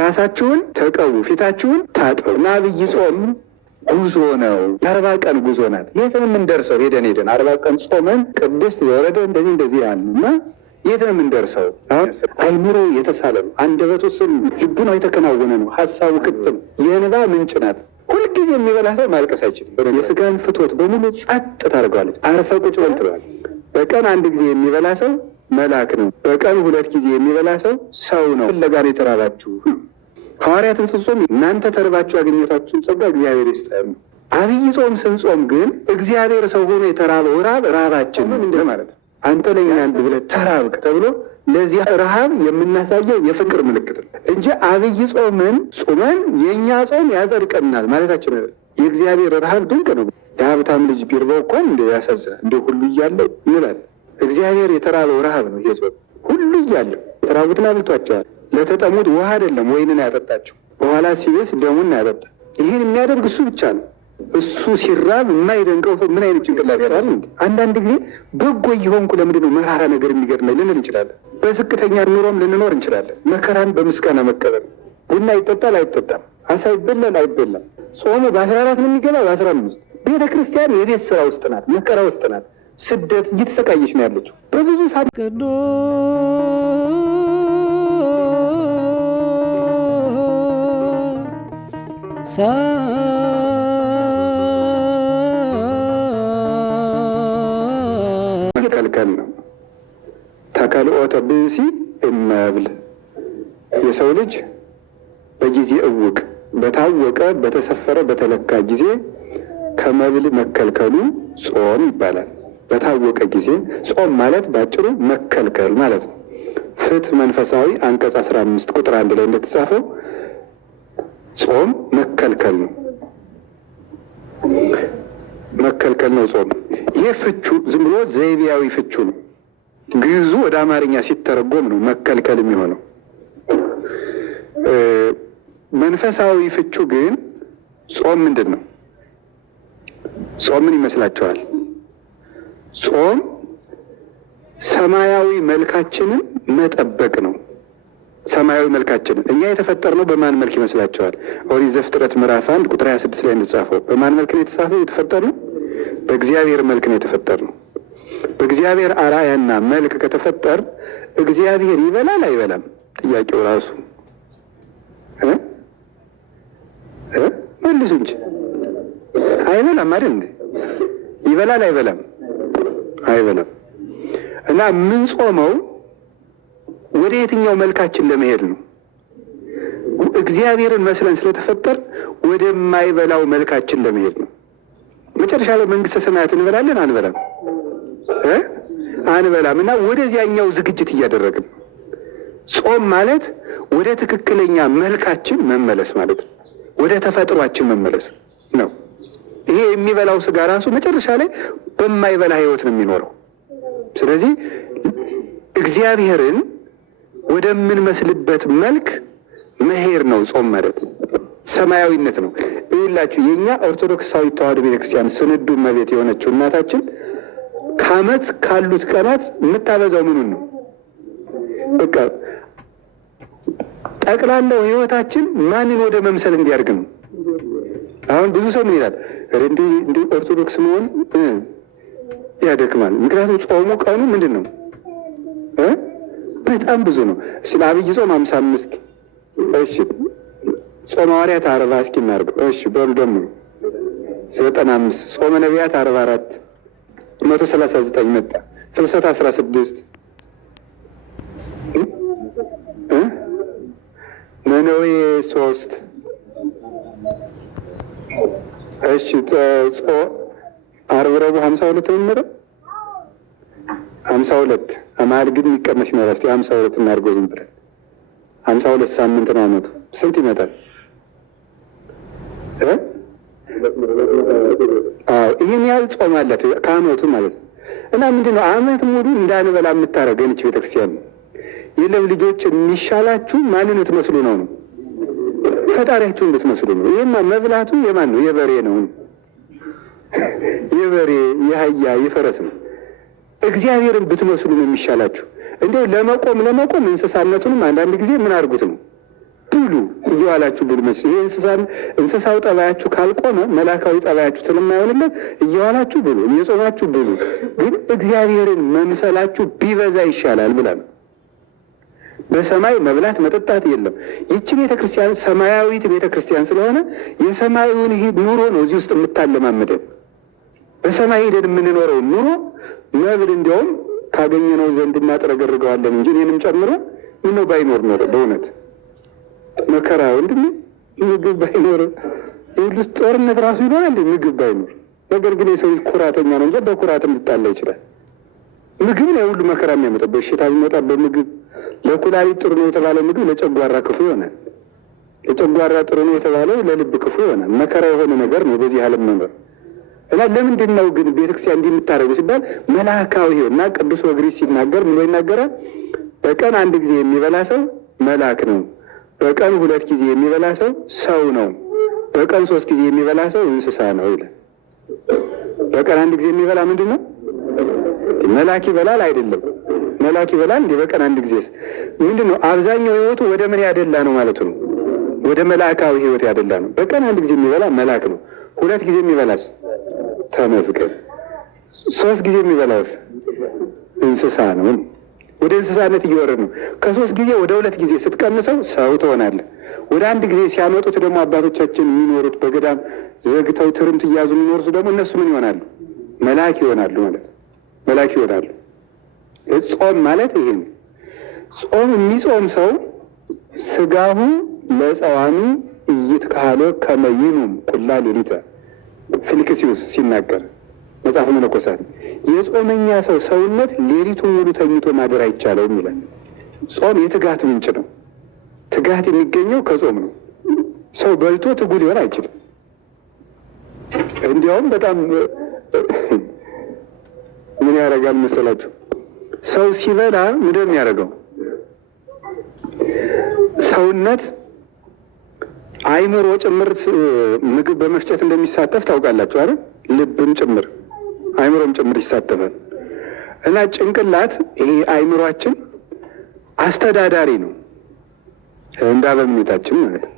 ራሳችሁን ተቀቡ፣ ፊታችሁን ታጠቡ እና አብይ ጾም ጉዞ ነው። የ40 ቀን ጉዞ ናት። የት ነው የምንደርሰው? ሄደን 40 ቀን ጾመን ቅድስት ዘወረደ እንደዚህ ያልና የት ነው የምንደርሰው? አይምሮ የተሳለ ነው። አንደበቱ ስም ልቡናው የተከናወነ ነው። ሀሳቡ ክትም የእንባ ምንጭ ናት። ሁልጊዜ የሚበላ ሰው ማልቀስ አይችልም። የስጋን ፍትወት በሙሉ ጸጥ ታደርገዋለች። አርፈ ቁጭ በል ትለዋለች። በቀን 1 ጊዜ የሚበላ ሰው መልአክ ነው። በቀን 2 ጊዜ የሚበላ ሰው ነው። ፍለጋን የተራባችሁ ሐዋርያትን ስትጾም እናንተ ተርባችሁ ያገኘታችሁን ጸጋ እግዚአብሔር ይስጠን። አብይ ጾም ስንጾም ግን እግዚአብሔር ሰው ሆኖ የተራበው ራባችን ምንድን ማለት ነው? አንተ ለኛ ብለህ ተራብክ ተብሎ ለዚህ ረሃብ የምናሳየው የፍቅር ምልክት ነው እንጂ አብይ ጾምን ጾመን የኛ ጾም ያጸድቀናል ማለታችን አይደለም። የእግዚአብሔር ረሃብ ድንቅ ነው። የሀብታም ልጅ ቢርበው እኮ እንደ ያሳዝናል። እንደ ሁሉ እያለው እንላለን። እግዚአብሔር የተራበው ረሃብ ነው። ይሄ ጾም ሁሉ እያለው የተራቡትን አብልቷቸዋል። ለተጠሙት ውሃ አይደለም ወይንን ያጠጣቸው፣ በኋላ ሲበስ ደሙን ያጠጣ። ይህን የሚያደርግ እሱ ብቻ ነው። እሱ ሲራብ የማይደንቀው ምን አይነት ጭንቅላት ያራል? አንዳንድ ጊዜ በጎ እየሆንኩ ለምንድን ነው መራራ ነገር የሚገጥመኝ ልንል እንችላለን። በዝቅተኛ ኑሮም ልንኖር እንችላለን። መከራን በምስጋና መቀበል። ቡና ይጠጣል አይጠጣም፣ አሳ ይበላል አይበላም። ጾሙ በ14 ነው የሚገባ በ15። ቤተ ክርስቲያን የቤት ስራ ውስጥ ናት፣ መከራ ውስጥ ናት። ስደት እየተሰቃየች ነው ያለችው በብዙ ከልከል ነው። ተከልኦተ ብእሲ እመብል የሰው ልጅ በጊዜ እውቅ በታወቀ በተሰፈረ በተለካ ጊዜ ከመብል መከልከሉ ጾም ይባላል። በታወቀ ጊዜ ጾም ማለት ባጭሩ መከልከል ማለት ነው። ፍትሕ መንፈሳዊ አንቀጽ 15 ቁጥር 1 ላይ እንደተጻፈው ጾም መከልከል ነው። መከልከል ነው ጾም። ይሄ ፍቹ ዝም ብሎ ዘይቤያዊ ፍቹ ነው። ግዕዙ ወደ አማርኛ ሲተረጎም ነው መከልከል የሚሆነው። መንፈሳዊ ፍቹ ግን ጾም ምንድን ነው? ጾም ምን ይመስላችኋል? ጾም ሰማያዊ መልካችንን መጠበቅ ነው። ሰማያዊ መልካችንን እኛ የተፈጠርነው በማን መልክ ይመስላችኋል? ኦሪት ዘፍጥረት ምዕራፍ 1 ቁጥር 26 ላይ እንደተጻፈው በማን መልክ ነው የተፈጠርነው? በእግዚአብሔር መልክ ነው የተፈጠርነው። በእግዚአብሔር አርአያና መልክ ከተፈጠር እግዚአብሔር ይበላል አይበላም? ጥያቄው ራሱ መልሱ እንጂ አይበላም አይደል እንዴ? ይበላል አይበላም? አይበላም። እና ምን ጾመው ወደ የትኛው መልካችን ለመሄድ ነው? እግዚአብሔርን መስለን ስለተፈጠር ወደማይበላው መልካችን ለመሄድ ነው። መጨረሻ ላይ መንግስተ ሰማያት እንበላለን አንበላም? አንበላም። እና ወደዚያኛው ዝግጅት እያደረግን ጾም ማለት ወደ ትክክለኛ መልካችን መመለስ ማለት ነው። ወደ ተፈጥሯችን መመለስ ነው። ይሄ የሚበላው ስጋ ራሱ መጨረሻ ላይ በማይበላ ህይወት ነው የሚኖረው። ስለዚህ እግዚአብሔርን ወደምንመስልበት መልክ መሄድ ነው ጾም ማለት። ሰማያዊነት ነው። ይላችሁ የኛ ኦርቶዶክሳዊ ተዋሕዶ ቤተክርስቲያን ስንዱ እመቤት የሆነችው እናታችን ከዓመት ካሉት ቀናት የምታበዛው ምኑን ነው? በቃ ጠቅላላው ህይወታችን ማንን ወደ መምሰል እንዲያርግ ነው። አሁን ብዙ ሰው ምን ይላል? እንዴ ኦርቶዶክስ መሆን ያደክማል። ምክንያቱም ጾሙ ቀኑ ምንድን ነው? በጣም ብዙ ነው። ስለ አብይ ጾም 55 እሺ፣ ጾመ ሐዋርያት 40 እስኪ እናድርገው። እሺ በሉ ደግሞ 95 ጾመ ነቢያት 44 139 መጣ። ፍልሰት 16 ነነዌ 3 እሺ ዓርብ ረቡዕ 52 ነው 52 አማል ግን የሚቀመስ ይኖራል። እስኪ 52 እናድርገው ዝም ብለን 52 ሳምንት ነው አመቱ። ስንት ይመጣል? ይህን ያህል ጾም አላት ከአመቱ ማለት ነው። እና ምንድነው አመት ሙሉ እንዳንበላ የምታደርገን እች ቤተክርስቲያን ነው። የለም ልጆች የሚሻላችሁ ማንን ትመስሉ ነው? ፈጣሪያችሁን ብትመስሉ ነው። ይሄማ መብላቱ የማን ነው? የበሬ ነው። የበሬ የአህያ የፈረስ ነው። እግዚአብሔርን ብትመስሉ ነው የሚሻላችሁ። እንደው ለመቆም እንስሳነቱንም አንዳንድ ጊዜ ምን አድርጉት ነው ብሉ። እየዋላችሁ ብሉ። መች ይሄ እንስሳው ጠባያችሁ ካልቆመ መላካዊ ጠባያችሁ ስለማይሆንለት እየዋላችሁ ብሉ፣ እየጾማችሁ ብሉ፣ ግን እግዚአብሔርን መምሰላችሁ ቢበዛ ይሻላል ብላ ነው። በሰማይ መብላት መጠጣት የለም። ይቺ ቤተክርስቲያን ሰማያዊት ቤተክርስቲያን ስለሆነ የሰማዩን ኑሮ ነው እዚህ ውስጥ የምታለማምደን። በሰማይ ሄደን የምንኖረው ኑሮ መብል እንዲያውም ካገኘነው ዘንድ እናጥረገርገዋለን እንጂ እኔንም ጨምሮ ምነው ባይኖር ኖረ። በእውነት መከራ ወንድሜ፣ ምግብ ባይኖር ይኸውልህ ጦርነት ራሱ ይኖራል እንዴ ምግብ ባይኖር። ነገር ግን የሰው ልጅ ኩራተኛ ነው እንጂ በኩራትም ሊጣላ ይችላል። ምግብ ነው ሁሉ መከራ የሚያመጣው። በሽታ ቢመጣ በምግብ ለኩላሊት ጥሩ ነው የተባለው ምግብ ለጨጓራ ክፉ ይሆናል። ለጨጓራ ጥሩ ነው የተባለው ለልብ ክፉ ይሆናል። መከራ የሆነ ነገር ነው በዚህ ዓለም መኖር። እና ለምንድን ነው ግን ቤተክርስቲያን እንዲህ የምታደርገው ሲባል መልአካዊ እና ቅዱስ ወግሪስ ሲናገር ምን ይናገራል? በቀን 1 ጊዜ የሚበላ ሰው መልአክ ነው። በቀን 2 ጊዜ የሚበላ ሰው ሰው ነው። በቀን 3 ጊዜ የሚበላ ሰው እንስሳ ነው ይላል። በቀን 1 ጊዜ የሚበላ ምንድን ነው? መልአክ ይበላል አይደለም? መልአክ ይበላል እንዴ? በቀን 1 ጊዜ ምንድን ነው? አብዛኛው ህይወቱ ወደ ምን ያደላ ነው ማለት ነው? ወደ መልአካዊ ህይወት ያደላ ነው። በቀን 1 ጊዜ የሚበላ መልአክ ነው። 2 ጊዜ የሚበላስ ተመስገን። 3 ጊዜ የሚበላውስ እንስሳ ነው። ወደ እንስሳነት እየወረድ ነው። ከ3 ጊዜ ወደ 2 ጊዜ ስትቀንሰው ሰው ትሆናለህ። ወደ 1 ጊዜ ሲያመጡት ደግሞ አባቶቻችን የሚኖሩት በገዳም ዘግተው ትርምት እያዙ የሚኖሩት ደግሞ እነሱ ምን ይሆናሉ? መልአክ ይሆናሉ ማለት መልአክ ይሆናሉ። ጾም ማለት ይሄ ነው። ጾም የሚጾም ሰው ስጋሁ ለጸዋሚ እይትካህሎ ከመይኑም ኩላ ሌሊተ ፊልክስዩስ ሲናገር መጽሐፈ መነኮሳት የጾመኛ ሰው ሰውነት ሌሊቱን ሙሉ ተኝቶ ማደር አይቻለውም ይላል። ጾም የትጋት ምንጭ ነው። ትጋት የሚገኘው ከጾም ነው። ሰው በልቶ ትጉ ሊሆን አይችልም። እንዲያውም በጣም ምን ያደርጋል መሰላችሁ? ሰው ሲበላ ምንድን ነው የሚያደርገው? ሰውነት አይምሮ ጭምር ምግብ በመፍጨት እንደሚሳተፍ ታውቃላችሁ አይደል? ልብም ጭምር አይምሮም ጭምር ይሳተፋል። እና ጭንቅላት ይሄ አይምሮአችን አስተዳዳሪ ነው። እንዳበምኔታችን ማለት ነው።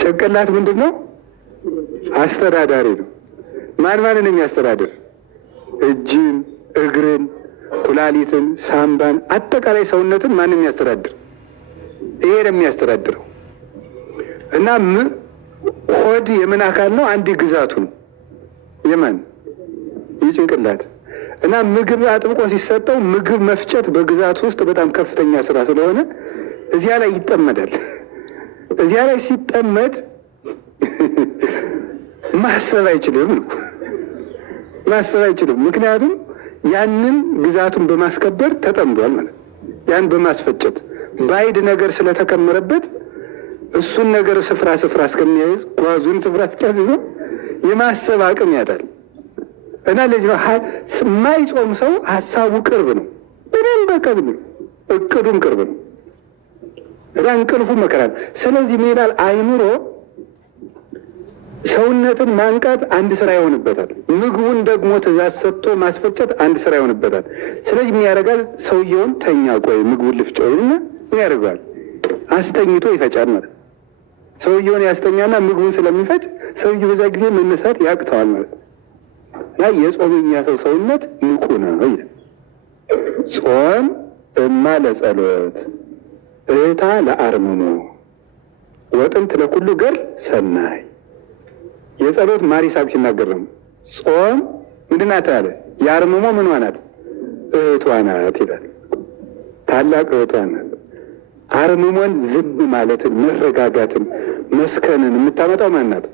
ጭንቅላት ምንድን ነው? አስተዳዳሪ ነው። ማንን የሚያስተዳድር? እጅን፣ እግርን፣ ኩላሊትን፣ ሳምባን፣ አጠቃላይ ሰውነትን ማንም የሚያስተዳድር? ይሄ ነው የሚያስተዳድረው። እና ሆድ የምን አካል ነው? አንድ ግዛቱ ነው። የማን? የጭንቅላት። እና ምግብ አጥብቆ ሲሰጠው ምግብ መፍጨት በግዛቱ ውስጥ በጣም ከፍተኛ ስራ ስለሆነ እዚያ ላይ ይጠመዳል። እዚያ ላይ ሲጠመድ ማሰብ አይችልም ነው። ማሰብ አይችልም። ምክንያቱም ያንን ግዛቱን በማስከበር ተጠምዷል ማለት። ያን በማስፈጨት ባይድ ነገር ስለተከመረበት እሱን ነገር ስፍራ እስከሚያይዝ ጓዙን ስፍራ እስኪያዝዘው የማሰብ አቅም ያጣል። እና ለዚህ የማይጾም ሰው ሀሳቡ ቅርብ ነው። በደንብ ቅርብ ነው። እቅዱም ቅርብ ነው። እና እንቅልፉ መከራ ነው። ስለዚህ ምን ይላል? አይምሮ ሰውነትን ማንቃት አንድ ስራ ይሆንበታል። ምግቡን ደግሞ ትእዛዝ ሰጥቶ ማስፈጨት አንድ ስራ ይሆንበታል። ስለዚህ ምን ያደርጋል? ሰውየውን ተኛ፣ ቆይ ምግቡን ልፍጨውና ምን ያደርጋል? አስተኝቶ ይፈጫል ማለት ነው። ሰውየውን ያስተኛና ምግቡን ስለሚፈጭ ሰውየው በዛ ጊዜ መነሳት ያቅተዋል ማለት ነው። እና የጾመኛ ሰው ሰውነት ንቁ ነው ይላል። ጾም እማ ለጸሎት እታ ለአርምሞ ወጥንት ለኩሉ ገር ሰናይ። የጸሎት ማር ይስሐቅ ሲናገር ነው ጾም ምንድን ናት አለ? የአርምሞ ምኗ ናት? እህቷ ናት ይላል። ታላቅ እህቷ ናት። አርምሞን ዝም ማለትን፣ መረጋጋትን፣ መስከንን የምታመጣው ማን ናት?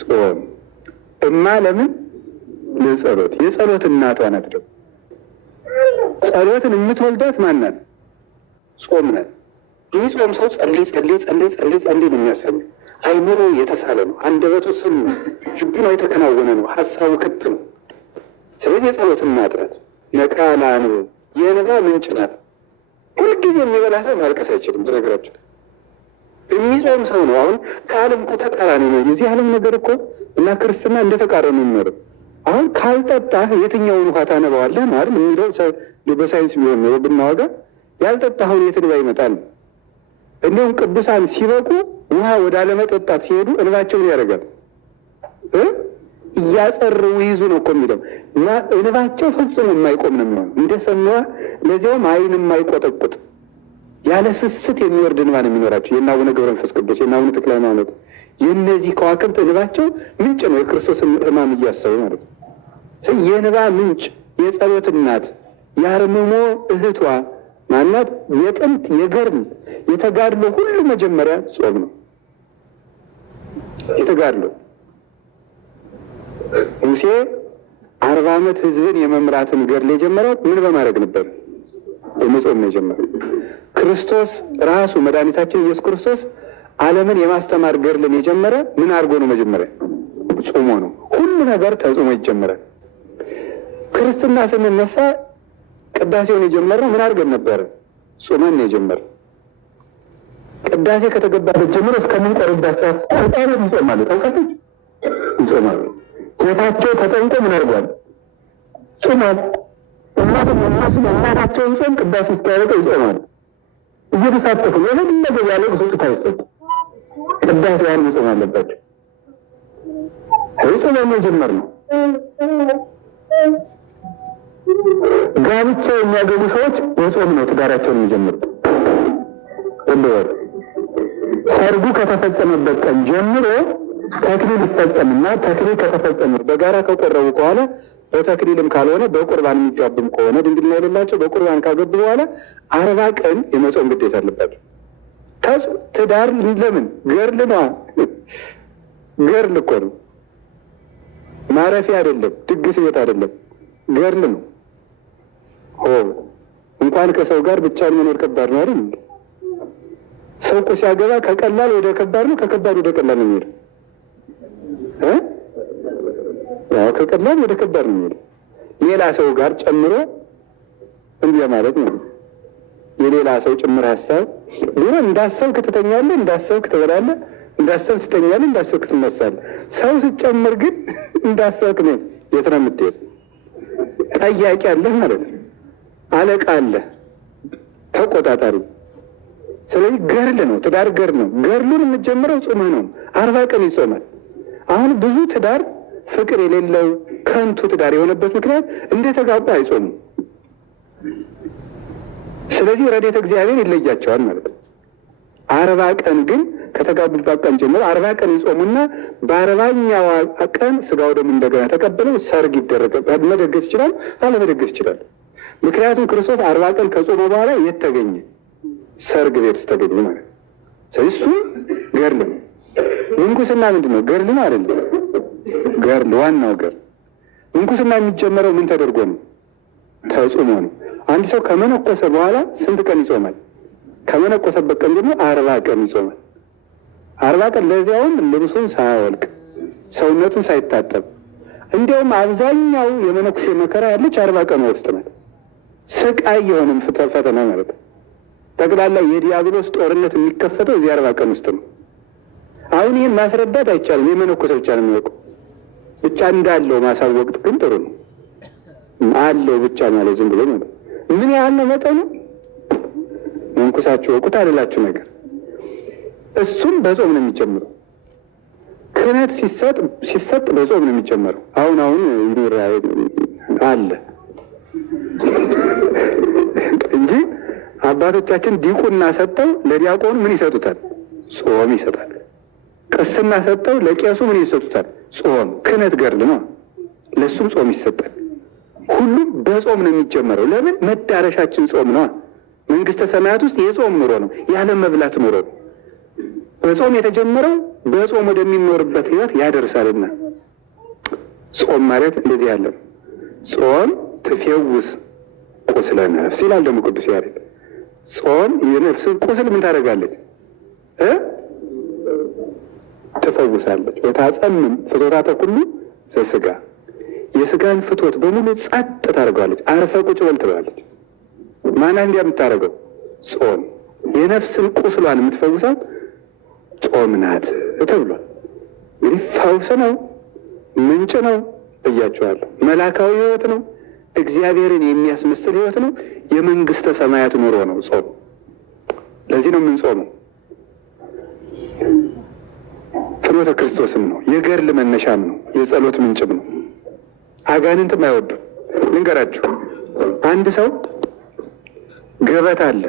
ጾም። እማ ለምን? ለጸሎት። የጸሎት እናቷ ናት። ደግሞ ጸሎትን የምትወልዳት ማን ናት? ጾም ናት። ይህ ጾም ሰው ጸልይ ነው የሚያሰኘው። አይምሮ የተሳለ ነው። አንደበቱ ስም ነው። ልቡናው የተከናወነ ነው። ሀሳቡ ክት ነው። ስለዚህ የጸሎት እናት ናት። ነቃላ ነው። የእንባ ምንጭ ናት። ሁልጊዜ የሚበላ ሰው ማልቀስ አይችልም። በነገራችን የሚጾም ሰው ነው። አሁን ከዓለም እኮ ተቃራኒ ነው። የዚህ ዓለም ነገር እኮ እና ክርስትና እንደተቃረኑ የሚኖርም። አሁን ካልጠጣህ የትኛውን ውሃ ታነባዋለህ ማለት የሚለው በሳይንስ ቢሆን ነው ብናወጋ፣ ያልጠጣኸውን የት እንባ ይመጣል? እንዲሁም ቅዱሳን ሲበቁ ውሃ ወደ አለመጠጣት ሲሄዱ እንባቸውን ያደርጋል እያጸርው ይዙ ነው እኮ የሚለው እና እንባቸው ፍጹም የማይቆም ነው የሚሆነው እንደ ሰማዋ ለዚያውም ዓይን የማይቆጠቁጥ ያለ ስስት የሚወርድ እንባ ነው የሚኖራቸው። የእነ አቡነ ገብረ መንፈስ ቅዱስ የእነ አቡነ ተክለ ሃይማኖት የእነዚህ ከዋክብት እንባቸው ምንጭ ነው። የክርስቶስን ሕማም እያሰቡ ማለት ነው። የእንባ ምንጭ የጸሎት እናት የአርምሞ እህቷ ማናት? የጥንት የገድል የተጋድሎ ሁሉ መጀመሪያ ጾም ነው። የተጋድሎ ሙሴ 40 ዓመት ሕዝብን የመምራትን ገድል የጀመረው ምን በማድረግ ነበር? በመጾም ነው የጀመረው። ክርስቶስ ራሱ መድኃኒታችን ኢየሱስ ክርስቶስ ዓለምን የማስተማር ገድልን የጀመረ ምን አድርጎ ነው? መጀመሪያ ጾሞ ነው። ሁሉ ነገር ተጾሞ ይጀመራል። ክርስትና ስንነሳ ቅዳሴውን የጀመረው ምን አድርገን ነበረ? ጾመን ነው የጀመረው። ቅዳሴ ከተገባበት ጀምሮ እስከምንቆርባት ሰዓት ሕፃናት ይጾማሉ። ታውቃለች? ይጾማሉ። ጌታቸው ተጠንቆ ምን አድርጓል? ጾሟል። እናታቸውን ጾም ቅዳሴ እስኪያበቃ ይጾማሉ። እየተሳተፉ የፈለገ ያለ ስጦታ አይሰጥ። ቅዳሴ ያን መጾም አለባቸው። ጾም መጀመር ነው። ጋብቻ የሚያገቡ ሰዎች በጾም ነው ትዳራቸውን የሚጀምሩት። እንደወር ሰርጉ ከተፈጸመበት ቀን ጀምሮ ተክሊል ይፈጸምና ተክሊል ከተፈጸመ በጋራ ከቆረቡ በኋላ በተክሊልም ካልሆነ በቁርባን የሚጋቡም ከሆነ ድንግልና የሌላቸው በቁርባን ካገቡ በኋላ 40 ቀን የመጾም ግዴታ አለባቸው። ትዳር ለምን? ገርል ነው። ገርል እኮ ነው። ማረፊያ አይደለም፣ ድግስ ቤት አይደለም፣ ገርል ነው። እንኳን ከሰው ጋር ብቻን መኖር ከባድ ነው አይደል? ሰው እኮ ሲያገባ ከቀላል ወደ ከባድ ነው፣ ከከባድ ወደ ቀላል ነው የሚሄደው። ከቀላል ወደ ከባድ ነው የሚሄደው። ሌላ ሰው ጋር ጨምሮ እንዲያ ማለት ነው። የሌላ ሰው ጭምር ሀሳብ ዱሮ እንዳሰብክ ትተኛለህ፣ እንዳሰብክ ትበላለህ፣ እንዳሰብክ ትተኛለህ፣ እንዳሰብክ ትነሳለህ። ሰው ስትጨምር ግን እንዳሰብክ ነው። የት ነው የምትሄድ? ጠያቂ አለ ማለት ነው። አለቃ አለ፣ ተቆጣጣሪ። ስለዚህ ገርል ነው፣ ትዳር ገርል ነው። ገርሉን የምትጀምረው ጾመህ ነው። 40 ቀን ይጾማል። አሁን ብዙ ትዳር ፍቅር የሌለው ከንቱ ትዳር የሆነበት ምክንያት እንደተጋባ አይጾሙም። ስለዚህ ረድኤተ እግዚአብሔር ይለያቸዋል ማለት ነው። 40 ቀን ግን ከተጋቡበት ቀን ጀምሮ 40 ቀን ይጾሙና በ40ኛው ቀን ስጋው ደግሞ እንደገና ተቀበለው ሰርግ ይደረጋል። መደገስ ይችላል፣ አለመደገስ ይችላል። ምክንያቱም ክርስቶስ 40 ቀን ከጾመ በኋላ የት ተገኘ? ሰርግ ቤት ውስጥ ተገኘ ማለት ነው። ስለዚህ እሱም ገርል ነው። ምንኩስና ምንድን ነው? ገርል ነው አይደለም? ገርል ዋናው ገርል። ምንኩስና የሚጀመረው ምን ተደርጎ ነው? ተጾሞ ነው። አንድ ሰው ከመነኮሰ በኋላ ስንት ቀን ይጾማል? ከመነኮሰበት ቀን ደግሞ 40 ቀን ይጾማል። 40 ቀን ለዚያውም ልብሱን ሳያወልቅ ሰውነቱን ሳይታጠብ። እንዲያውም አብዛኛው የመነኩሴ መከራ ያለች 40 ቀን ውስጥ ነው። ስቃይ የሆነም ፈተና ማለት ነው። ጠቅላላ የዲያብሎስ ጦርነት የሚከፈተው እዚህ 40 ቀን ውስጥ ነው። አሁን ይህን ማስረዳት አይቻልም። የመነኮሰ ብቻ ነው የሚያውቀው። ብቻ እንዳለው ማሳወቅ ግን ጥሩ ነው። አለው ብቻ ማለት ዝም ብሎ ማለት ምን ያህል ነው መጠኑ? መንኩሳችሁ ወቁት አልላችሁ ነገር። እሱም በጾም ነው የሚጀምረው። ክህነት ሲሰጥ በጾም ነው የሚጀምረው። አሁን ይኖር አለ እንጂ አባቶቻችን ዲቁና ሰጠው ለዲያቆኑ ምን ይሰጡታል? ጾም ይሰጣል። ቅስና ሰጠው ለቄሱ ምን ይሰጡታል? ጾም። ክህነት ገርል ነው፣ ለሱም ጾም ይሰጣል። ሁሉም በጾም ነው የሚጀመረው። ለምን? መዳረሻችን ጾም ነው። መንግስተ ሰማያት ውስጥ የጾም ኑሮ ነው፣ ያለ መብላት ኑሮ ነው። በጾም የተጀመረው በጾም ወደሚኖርበት ህይወት ያደርሳልና ጾም ማለት እንደዚህ ያለ ጾም ትፌውስ ቁስለ ነፍስ ይላል ደግሞ ቅዱስ ያሬድ። ጾም የነፍስን ቁስል ምን ታደርጋለች? ትፈውሳለች። ወታጸምም ፍትወታተ ኩሉ ዘሥጋ፣ የስጋን ፍትወት በሙሉ ጸጥ ታደርገዋለች። አርፈ ቁጭ በል ትለዋለች። ማና እንዲያ የምታደርገው ጾም። የነፍስን ቁስሏን የምትፈውሳት ጾም ናት ተብሏል። እንግዲህ ፈውስ ነው፣ ምንጭ ነው ብያቸዋለሁ። መላካዊ ህይወት ነው፣ እግዚአብሔርን የሚያስመስል ህይወት ነው፣ የመንግስተ ሰማያት ኑሮ ነው ጾም። ለዚህ ነው የምንጾመው። ፍኖተ ክርስቶስም ነው። የገድል መነሻም ነው። የጸሎት ምንጭም ነው። አጋንንትም አይወዱም። ልንገራችሁ፣ አንድ ሰው ገበታ አለ።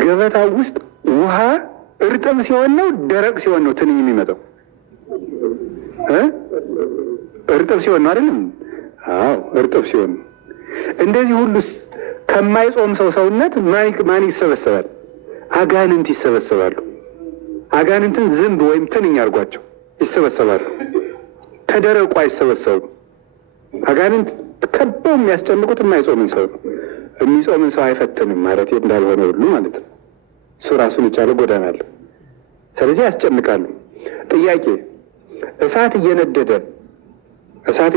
ገበታው ውስጥ ውሃ እርጥብ ሲሆን ነው ደረቅ ሲሆን ነው ትንኝ የሚመጣው? እርጥብ ሲሆን ነው አይደለም? አዎ እርጥብ ሲሆን ነው። እንደዚህ ሁሉ ከማይጾም ሰው ሰውነት ማን ይሰበሰባል? አጋንንት ይሰበሰባሉ። አጋንንትን ዝንብ ወይም ትንኝ አድርጓቸው ይሰበሰባሉ። ከደረቁ አይሰበሰቡም። አጋንንት ከበው የሚያስጨንቁት የማይጾምን ሰው ነው። የሚጾምን ሰው አይፈትንም ማለት እንዳልሆነ ሁሉ ማለት ነው። እሱ ራሱን የቻለ ጎዳና አለው። ስለዚህ ያስጨንቃሉ። ጥያቄ፣ እሳት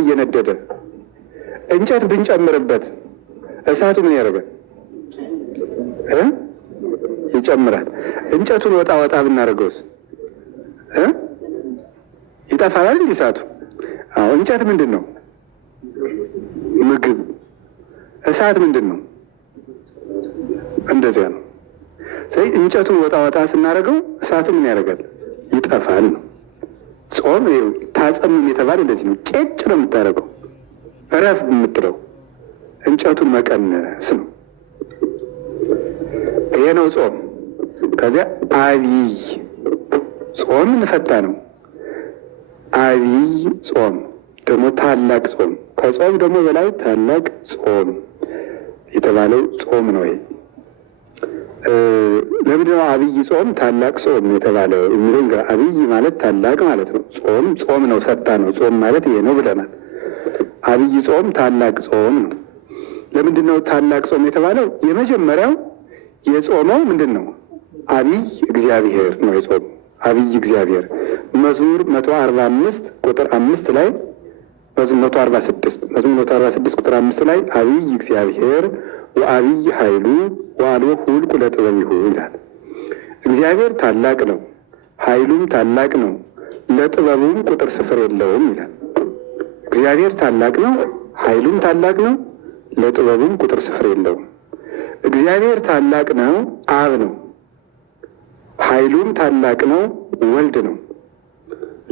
እየነደደ እንጨት ብንጨምርበት እሳቱ ምን ያደርጋል? ይጨምራል። እንጨቱን ወጣ ብናደርገውስ ይጠፋል እንዴ እሳቱ? አዎ። እንጨት ምንድን ነው? ምግብ። እሳት ምንድን ነው? እንደዚያ ነው። ስለዚህ እንጨቱን ወጣ ስናደርገው እሳቱ ምን ያደርጋል? ይጠፋል ነው። ጾም ታጸምም የተባለ እንደዚህ ነው። ጨጭ ነው የምታደርገው፣ እረፍ የምትለው እንጨቱን መቀነስ ነው። ይሄ ነው ጾም። ከዚያ አብይ ጾም እንፈታ ነው። አብይ ጾም ደግሞ ታላቅ ጾም፣ ከጾም ደግሞ በላይ ታላቅ ጾም የተባለው ጾም ነው። ይሄ ለምንድን ነው አብይ ጾም ታላቅ ጾም የተባለው የሚለው? እንግዲህ አብይ ማለት ታላቅ ማለት ነው። ጾም ነው፣ ፈታ ነው። ጾም ማለት ይሄ ነው ብለናል። አብይ ጾም ታላቅ ጾም ነው። ለምንድን ነው ታላቅ ጾም የተባለው? የመጀመሪያው የጾመው ምንድን ነው? አብይ እግዚአብሔር ነው የጾመው። አብይ እግዚአብሔር መዝሙር 145 ቁጥር 5 ላይ መዝሙር 146 ቁጥር 5 ላይ አብይ እግዚአብሔር ወአብይ ኃይሉ ወአልቦ ሁልቁ ለጥበቢሁ ይላል። እግዚአብሔር ታላቅ ነው፣ ኃይሉም ታላቅ ነው፣ ለጥበቡም ቁጥር ስፍር የለውም ይላል። እግዚአብሔር ታላቅ ነው፣ ኃይሉም ታላቅ ነው፣ ለጥበቡም ቁጥር ስፍር የለውም። እግዚአብሔር ታላቅ ነው፣ አብ ነው። ኃይሉም ታላቅ ነው፣ ወልድ ነው።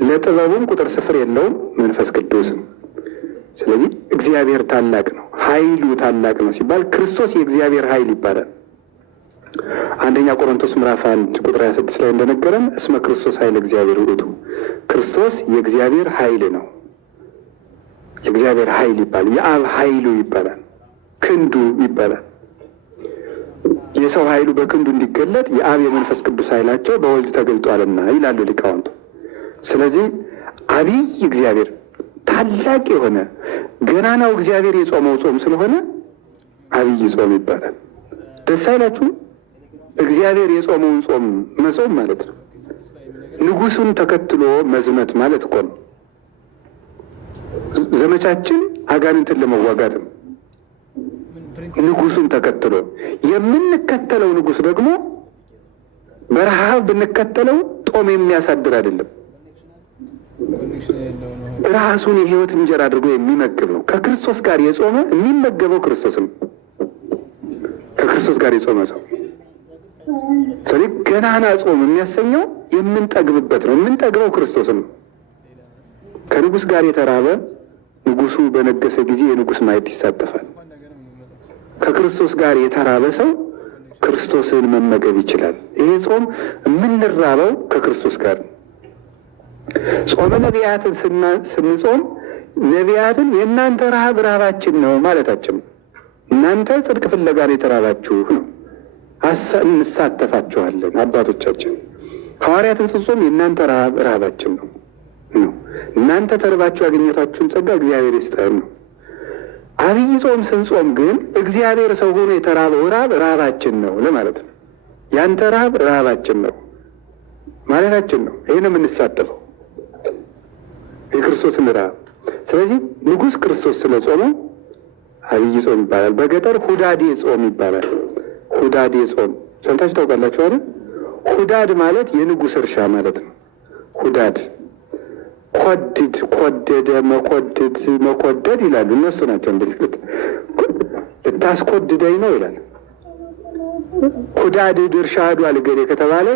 ለጥበቡም ቁጥር ስፍር የለውም፣ መንፈስ ቅዱስም። ስለዚህ እግዚአብሔር ታላቅ ነው፣ ኃይሉ ታላቅ ነው ሲባል ክርስቶስ የእግዚአብሔር ኃይል ይባላል። አንደኛ ቆሮንቶስ ምዕራፍ 1 ቁጥር 26 ላይ እንደነገረን እስመ ክርስቶስ ኃይል እግዚአብሔር ውእቱ፣ ክርስቶስ የእግዚአብሔር ኃይል ነው። የእግዚአብሔር ኃይል ይባላል። የአብ ኃይሉ ይባላል፣ ክንዱ ይባላል። የሰው ኃይሉ በክንዱ እንዲገለጥ የአብ የመንፈስ ቅዱስ ኃይላቸው በወልድ ተገልጧልና ይላሉ ሊቃውንቱ። ስለዚህ አብይ እግዚአብሔር ታላቅ የሆነ ገናናው እግዚአብሔር የጾመው ጾም ስለሆነ አብይ ጾም ይባላል። ደስ አይላችሁ? እግዚአብሔር የጾመውን ጾም መጾም ማለት ነው። ንጉሱን ተከትሎ መዝመት ማለት እኮ ነው። ዘመቻችን አጋንንትን ለመዋጋት ነው። ንጉሱን ተከትሎ የምንከተለው ንጉስ ደግሞ በረሃብ ብንከተለው ጦም የሚያሳድር አይደለም። ራሱን የህይወት እንጀራ አድርጎ የሚመግብ ነው። ከክርስቶስ ጋር የጾመ የሚመገበው ክርስቶስም ከክርስቶስ ጋር የጾመ ሰው ስለዚህ ገናና ጾም የሚያሰኘው የምንጠግብበት ነው። የምንጠግበው ክርስቶስም ነው። ከንጉስ ጋር የተራበ ንጉሱ በነገሰ ጊዜ የንጉስ ማየት ይሳተፋል። ከክርስቶስ ጋር የተራበ ሰው ክርስቶስን መመገብ ይችላል። ይሄ ጾም የምንራበው ከክርስቶስ ጋር ነው። ጾመ ነቢያትን ስንጾም ነቢያትን የእናንተ ረሃብ ረሃባችን ነው ማለታችን ነው። እናንተ ጽድቅ ፍለጋ የተራባችሁ ነው፣ እንሳተፋችኋለን። አባቶቻችን ሐዋርያትን ስንጾም የእናንተ ረሃብ ረሃባችን ነው። እናንተ ተርባችሁ ያገኘታችሁን ጸጋ እግዚአብሔር ይስጠን ነው። አብይ ጾም ስንጾም ግን እግዚአብሔር ሰው ሆኖ የተራበው ረሃብ ረሃባችን ነው ለማለት ነው። ያንተ ረሃብ ረሃባችን ነው ማለታችን ነው። ይሄን የምንሳተፈው የክርስቶስን ረሃብ። ስለዚህ ንጉሥ ክርስቶስ ስለ ጾመ አብይ ጾም ይባላል። በገጠር ሁዳዴ ጾም ይባላል። ሁዳዴ ጾም ሰምታችሁ ታውቃላችሁ አይደል? ሁዳድ ማለት የንጉሥ እርሻ ማለት ነው። ሁዳድ ኮድድ፣ ኮደደ፣ መቆደድ ይላሉ እነሱ ናቸው። እንደልኩት ልታስኮድደኝ ነው ይላል። ሁዳድ ድርሻ ሄዷል ገሌ ከተባለ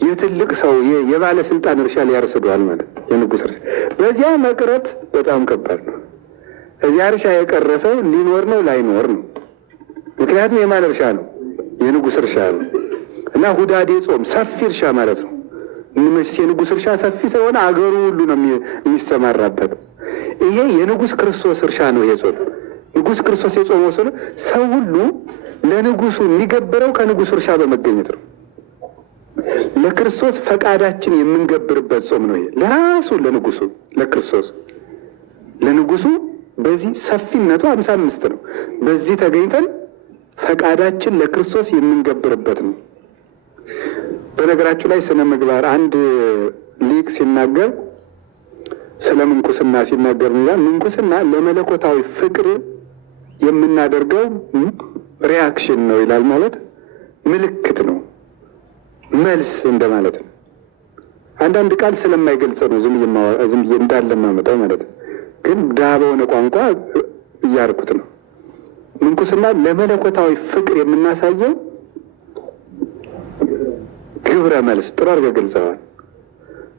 የትልቅ ሰው የባለስልጣን እርሻ ሊያርስደዋል ማለት የንጉሥ እርሻ። በዚያ መቅረት በጣም ከባድ ነው። እዚያ እርሻ የቀረ ሰው ሊኖር ነው ላይኖር ነው። ምክንያቱም የማን እርሻ ነው? የንጉሥ እርሻ ነው። እና ሁዳዴ ጾም ሰፊ እርሻ ማለት ነው። የንጉሥ እርሻ ሰፊ ስለሆነ አገሩ ሁሉ ነው የሚሰማራበት። ይሄ የንጉሥ ክርስቶስ እርሻ ነው። ይሄ ጾም ንጉሥ ክርስቶስ የጾመው ሰው ሁሉ ለንጉሱ የሚገብረው ከንጉሥ እርሻ በመገኘት ነው። ለክርስቶስ ፈቃዳችን የምንገብርበት ጾም ነው። ይሄ ለራሱ ለንጉሱ ለክርስቶስ ለንጉሱ በዚህ ሰፊነቱ 55 ነው። በዚህ ተገኝተን ፈቃዳችን ለክርስቶስ የምንገብርበት ነው። በነገራችሁ ላይ ስነ ምግባር አንድ ሊቅ ሲናገር ስለ ምንኩስና ሲናገር ምንኩስና ለመለኮታዊ ፍቅር የምናደርገው ሪያክሽን ነው ይላል። ማለት ምልክት ነው፣ መልስ እንደማለት ነው። አንዳንድ ቃል ስለማይገልጽ ነው ዝም ብዬ እንዳለማመጣው ማለት ነው። ግን ድሀ በሆነ ቋንቋ እያርኩት ነው። ምንኩስና ለመለኮታዊ ፍቅር የምናሳየው ግብረ መልስ ጥሩ አድርገህ ገልጸዋል።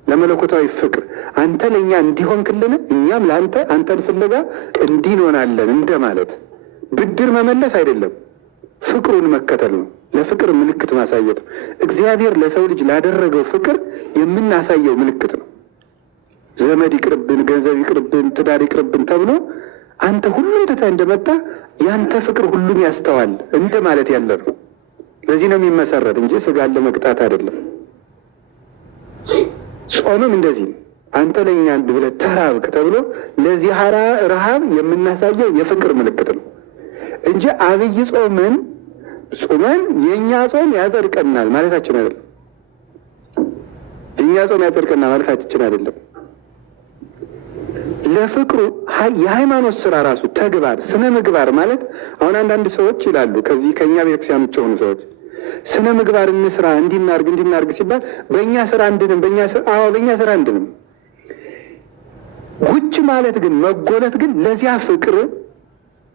ለመለኮታዊ ፍቅር አንተ ለእኛ እንዲሆንክልን እኛም ለአንተ አንተን ፍለጋ እንዲንሆናለን እንደማለት። ብድር መመለስ አይደለም፣ ፍቅሩን መከተል ነው። ለፍቅር ምልክት ማሳየት ነው። እግዚአብሔር ለሰው ልጅ ላደረገው ፍቅር የምናሳየው ምልክት ነው። ዘመድ ይቅርብን፣ ገንዘብ ይቅርብን፣ ትዳር ይቅርብን ተብሎ አንተ ሁሉም ትተህ እንደመጣ ያንተ ፍቅር ሁሉም ያስተዋል እንደማለት ያለ ነው። ለዚህ ነው የሚመሰረት እንጂ ስጋን ለመቅጣት አይደለም። ጾምም እንደዚህ ነው። አንተ ለእኛ ብለህ ተራብክ ተብሎ ለዚህ ረሃብ የምናሳየው የፍቅር ምልክት ነው እንጂ አብይ ጾምን ጾመን የእኛ ጾም ያጸድቀናል ማለታችን አይደለም። የእኛ ጾም ያጸድቀናል ማለታችን አይደለም። ለፍቅሩ የሃይማኖት ስራ ራሱ ተግባር ስነ ምግባር ማለት አሁን አንዳንድ ሰዎች ይላሉ ከዚህ ከኛ ቤተክርስቲያን ውጭ ሆኑ ሰዎች ስነ ምግባር እንስራ እንዲናርግ ሲባል በእኛ ስራ አንድንም በእኛ ስራ አንድንም ጉጭ ማለት ግን መጎለት ግን ለዚያ ፍቅር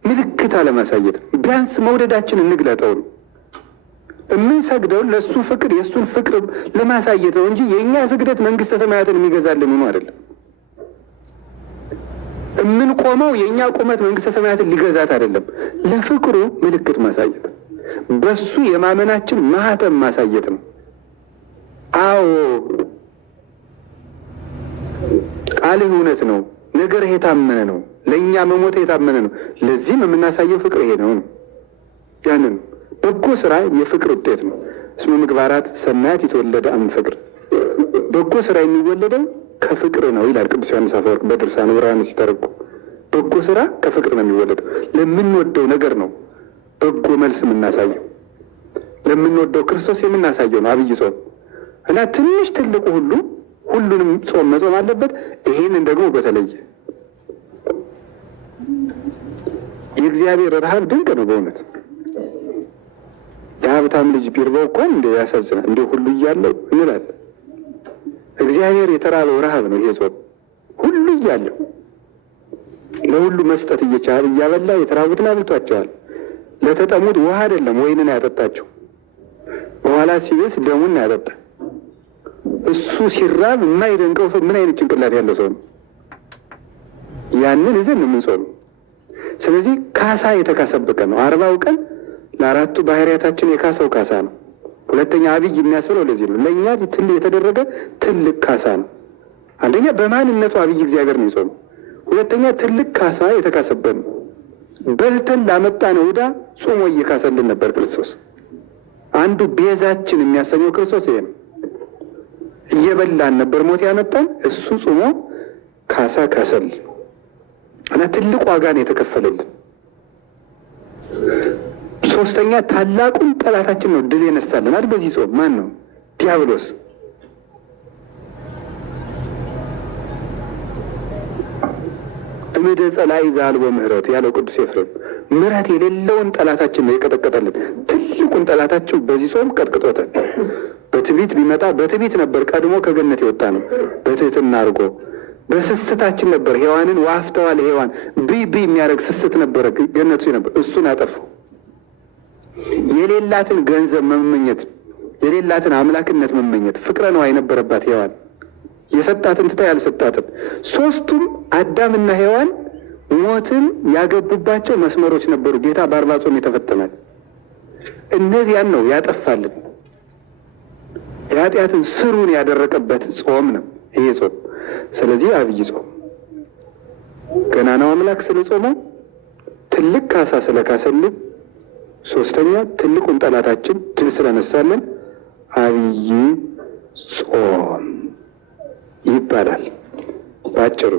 ምልክት አለማሳየት ነው። ቢያንስ መውደዳችን እንግለጠው ነው። የምንሰግደው ለሱ ፍቅር የሱን ፍቅር ለማሳየት ነው እንጂ የእኛ ስግደት መንግስተ ሰማያትን የሚገዛልን ሆኖ አይደለም። የምንቆመው የእኛ ቁመት መንግስተ ሰማያትን ሊገዛት አይደለም። ለፍቅሩ ምልክት ማሳየት፣ በሱ የማመናችን ማህተም ማሳየት ነው። አዎ ቃልህ እውነት ነው፣ ነገርህ የታመነ ነው፣ ለእኛ መሞት የታመነ ነው። ለዚህም የምናሳየው ፍቅር ይሄ ነው። ያንን በጎ ስራ የፍቅር ውጤት ነው። እስመ ምግባራት ሰናያት የተወለደ እምፍቅር፣ በጎ ስራ የሚወለደው ከፍቅር ነው ይላል ቅዱስ ዮሐንስ አፈወርቅ በድርሳነ ዕብራውያን ሲተረጉም። በጎ ስራ ከፍቅር ነው የሚወለደው። ለምንወደው ነገር ነው በጎ መልስ የምናሳየው። ለምንወደው ክርስቶስ የምናሳየው ነው አብይ ጾም እና ትንሽ ትልቁ ሁሉንም ጾም መጾም አለበት። ይሄንን ደግሞ በተለየ የእግዚአብሔር ረሃብ ድንቅ ነው በእውነት። የሀብታም ልጅ ቢርበው እንኳን እንደ ያሳዝናል እንደ ሁሉ እያለው እንላለን። እግዚአብሔር የተራበው ረሃብ ነው ይሄ ጾም። ሁሉ እያለው ለሁሉ መስጠት እየቻለ እያበላ የተራቡትን አብልቷቸዋል። ለተጠሙት ውሃ አይደለም ወይንን ያጠጣቸው፣ በኋላ ሲበስ ደሙን ያጠጣ። እሱ ሲራብ የማይደንቀው ምን አይነት ጭንቅላት ያለው ሰው ነው? ያንን ይዘን ነው የምንጾመው። ስለዚህ ካሳ የተካሰበቀ ነው። 40 ቀን ለአራቱ ባህሪያታችን የካሳው ካሳ ነው። ሁለተኛ አብይ የሚያስብለው ለዚህ ነው። ለእኛ የተደረገ ትልቅ ካሳ ነው። አንደኛ በማንነቱ አብይ እግዚአብሔር ነው የጾመው። ሁለተኛ ትልቅ ካሳ የተካሰበት ነው። በልተን ላመጣነው ዕዳ ጾሞ እየካሰልን ነበር ክርስቶስ። አንዱ ቤዛችን የሚያሰኘው ክርስቶስ ይሄ ነው። እየበላን ነበር ሞት ያመጣን፣ እሱ ጾሞ ካሳ ካሰልን እና ትልቅ ዋጋ ነው የተከፈለልን። ሶስተኛ ታላቁን ጠላታችን ነው ድል የነሳልን አይደል? በዚህ ጾም ማን ነው? ዲያብሎስ። እምደ ጸላይ ዘአልቦ ምህረት ያለው ቅዱስ ኤፍሬም ምህረት የሌለውን ጠላታችን ነው የቀጠቀጠልን። ትልቁን ጠላታችን በዚህ ጾም ቀጥቅጦታል። በትዕቢት ቢመጣ በትዕቢት ነበር ቀድሞ ከገነት የወጣ ነው። በትህትና አድርጎ በስስታችን ነበር ሔዋንን ዋፍተዋል። ሔዋን ቢ የሚያደርግ ስስት ነበረ ገነቱ ነበር። እሱን አጠፋው። የሌላትን ገንዘብ መመኘት የሌላትን አምላክነት መመኘት ፍቅረ ነዋ የነበረባት ሔዋን የሰጣትን ትታ ያልሰጣትን ሶስቱም አዳምና ሔዋን ሞትን ያገቡባቸው መስመሮች ነበሩ። ጌታ በአርባ ጾም የተፈተናል። እነዚያን ነው ያጠፋልን። የኃጢአትን ስሩን ያደረቀበት ጾም ነው ይሄ ጾም። ስለዚህ አብይ ጾም ገናናው አምላክ ስለጾመው ትልቅ ካሳ ስለካሰልን፣ ሶስተኛ ትልቁን ጠላታችን ድል ስለነሳልን አብይ ጾም ይባላል ባጭሩ።